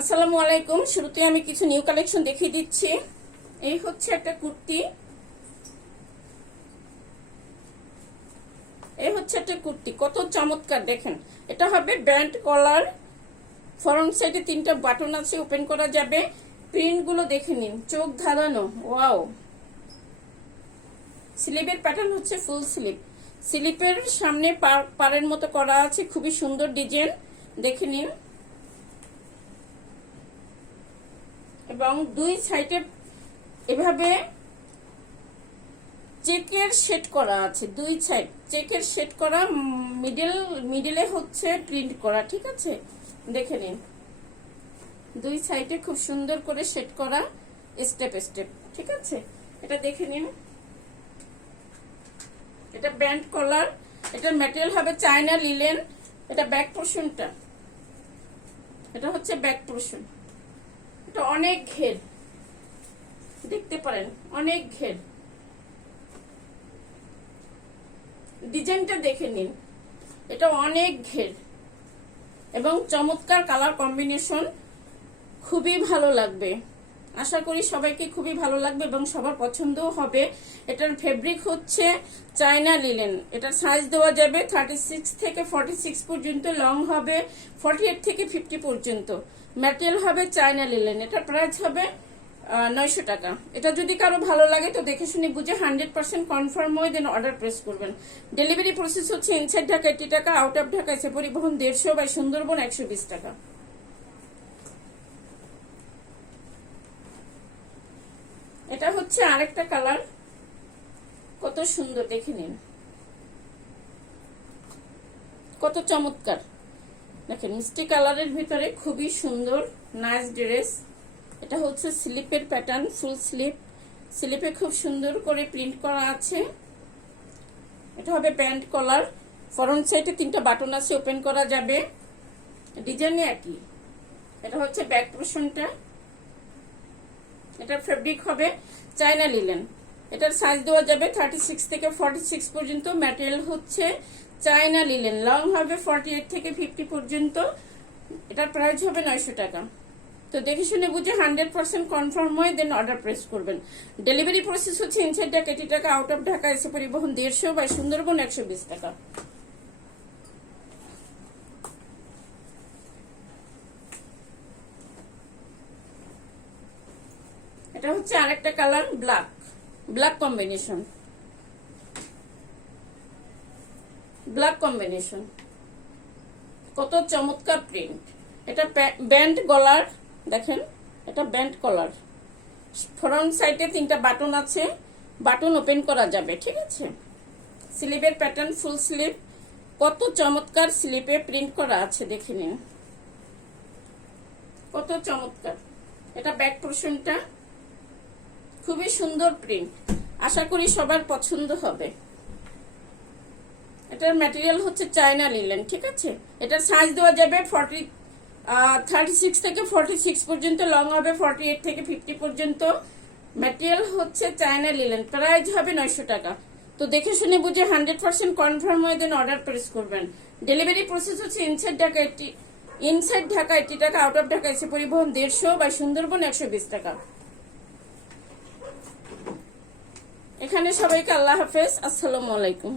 আসসালামু আলাইকুম। শুরুতে আমি কিছু নিউ কালেকশন দেখিয়ে দিচ্ছি। এই হচ্ছে একটা কুর্তি, কত চমৎকার দেখেন। এটা হবে ব্যান্ড কলার, ফ্রন্ট সাইডে 3টা বাটন আছে, ওপেন করা যাবে। প্রিন্ট গুলো দেখে নিন, চোখ ধাঁধানো। ওয়াও, স্লিপের প্যাটার্ন হচ্ছে ফুল স্লিপ, স্লিপের সামনে পাড়ের মতো করা আছে, খুবই সুন্দর ডিজাইন, দেখে নিন। এবং দুই সাইডে এভাবে চেকের সেট করা আছে, দুই সাইড চেকের সেট করা, মিডলে হচ্ছে প্রিন্ট করা, ঠিক আছে, দেখে নিন। দুই সাইডে খুব সুন্দর করে সেট করা, স্টেপ স্টেপ, ঠিক আছে, এটা দেখে নিন। এটা ব্যান্ড কলার, এটার ম্যাটেরিয়াল হবে চায়না লিলেন। এটা ব্যাক পোর্শনটা, এটা হচ্ছে ব্যাক পোর্শন। এটা অনেক ঘের, দেখতে পারেন, অনেক ঘের। ডিজাইনটা দেখে নিন, এটা অনেক ঘের এবং চমৎকার কালার কম্বিনেশন, খুবই ভালো লাগবে। আশা করি সবাইকে খুবই ভালো লাগবে এবং সবার পছন্দও হবে। এটার ফেব্রিক হচ্ছে চায়না লিলেন। এটার সাইজ দেওয়া যাবে 36 থেকে 46 পর্যন্ত, লং হবে 48 থেকে 50 পর্যন্ত। ম্যাটেরিয়াল হবে চায়না লিলেন। এটার প্রাইস হবে 900 টাকা। এটা যদি কারো ভালো লাগে তো দেখে শুনে বুঝে 100% কনফার্ম হয়ে দেন অর্ডার প্রেস করবেন। ডেলিভারি প্রসেস হচ্ছে ইনসাইড ঢাকা 80 টাকা, আউট অফ ঢাকা এসে পরিবহন 150, বাই সুন্দরবন 120 টাকা। এটা হচ্ছে আরেকটা কালার, কত সুন্দর, দেখে নিন, কত চমৎকার দেখেন। মিষ্টি কালারের ভিতরে খুবই সুন্দর, নাইস ড্রেস। এটা হচ্ছে স্লিপের প্যাটার্ন, ফুল স্লিপ, স্লিপে খুব সুন্দর করে প্রিন্ট করা আছে। এটা হবে ব্যান্ড কলার, ফ্রন্ট সাইডে 3টা বাটন আছে, ওপেন করা যাবে, ডিজাইন একই। এটা হচ্ছে ব্যাক পোর্শনটা। এটার ফেব্রিক হবে চায়না লিলেন। এটার সাইজ দেওয়া যাবে 36 থেকে 46 পর্যন্ত। ম্যাটেরিয়াল হচ্ছে চায়না লিলেন, লং হবে 48 থেকে 50 পর্যন্ত। এটার প্রাইস হবে 900 টাকা। তো দেখে শুনে বুঝে 100% কনফার্ম হয়ে দেন অর্ডার প্রেস করবেন। ডেলিভারি প্রসেস হচ্ছে ইনসাইড ঢাকা 80 টাকা, আউট অফ ঢাকা এসে পরিবহন 150, বাই সুন্দরবন 120 টাকা। এটা হচ্ছে আরেকটা colour, black, black combination, black combination, কত চমৎকার প্রিন্ট। এটা ব্যান্ড গলার, দেখেন, এটা ব্যান্ড কলার, ফ্রন্ট সাইডে 3টা বাটন আছে, বাটন ওপেন করা যাবে, ঠিক আছে। স্লিপের প্যাটার্ন ফুল স্লিপ, কত চমৎকার স্লিপে প্রিন্ট করা আছে, দেখে নিন, কত চমৎকার। এটা ব্যাক পোর্শনটা, খুবই সুন্দর প্রিন্ট, আশা করি সবার পছন্দ হবে। এটার ম্যাটেরিয়াল হচ্ছে চায়না লিলেন, ঠিক আছে। এটার সাইজ দেওয়া যাবে 36 থেকে 46 পর্যন্ত, লং হবে 48 থেকে 50 পর্যন্ত। ম্যাটেরিয়াল হচ্ছে চায়না লিলেন, প্রাইস হবে 900 টাকা। তো দেখে শুনে বুঝে 100% কনফার্ম হয়ে দেন অর্ডার প্রেস করবেন। ডেলিভারি প্রসেস হচ্ছে ইনসাইড ঢাকা 80 টাকা, আউট অফ ঢাকা এসে পরিবহন 150, বাই সুন্দরবন 120 টাকা। এখানে সবাইকে আল্লাহ হাফেজ, আসসালামু আলাইকুম।